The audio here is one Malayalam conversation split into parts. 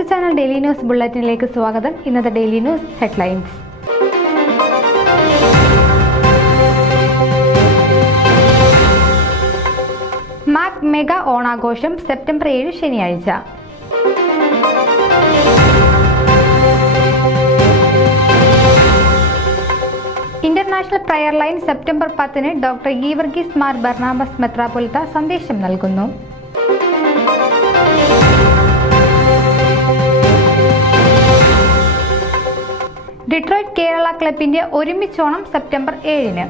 വാർത്താ ചാനൽ ഡെയിലി ന്യൂസ് ബുള്ളറ്റിനിലേക്ക് സ്വാഗതം. ഇന്നത്തെ daily news headlines. MAC mega ഓണാഘോഷം സെപ്റ്റംബർ 7 ശനിയാഴ്ച. International prayer line September 10 doctor Geevarghese Mar Barnabas മെത്രാപ്പൊലീത്ത സന്ദേശം നൽകുന്നു. ഡിട്രോയിറ്റ് കേരള ക്ലബിന്റെ ഒരുമിച്ചോണം സെപ്റ്റംബർ 7.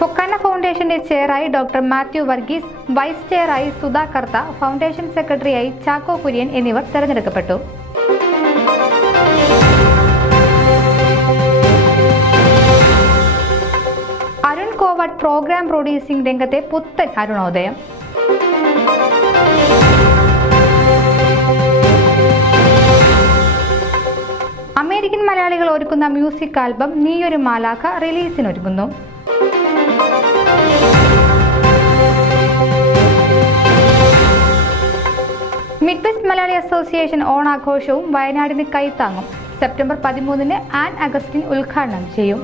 ഫൊക്കാന ഫൗണ്ടേഷന്റെ ചെയറായി ഡോക്ടർ മാത്യു വർഗീസ്, വൈസ് ചെയറായി സുധാ കർത്ത, ഫൗണ്ടേഷൻ സെക്രട്ടറിയായി ചാക്കോ കുര്യൻ എന്നിവർ തെരഞ്ഞെടുക്കപ്പെട്ടു. അരുൺ കോവാട്ട് പ്രോഗ്രാം പ്രൊഡ്യൂസിംഗ് രംഗത്തെ പുത്തൻ അരുണോദയം. അമേരിക്കൻ മലയാളികൾ ഒരുക്കുന്ന മ്യൂസിക് ആൽബം നീയൊരു മാലാഖ റിലീസിനൊരുങ്ങുന്നു. മിഡ് വെസ്റ്റ് മലയാളി അസോസിയേഷൻ ഓണാഘോഷവും വയനാടിന് കൈത്താങ്ങും. സെപ്റ്റംബർ 13 ആൻ അഗസ്റ്റിൻ ഉദ്ഘാടനം ചെയ്യും.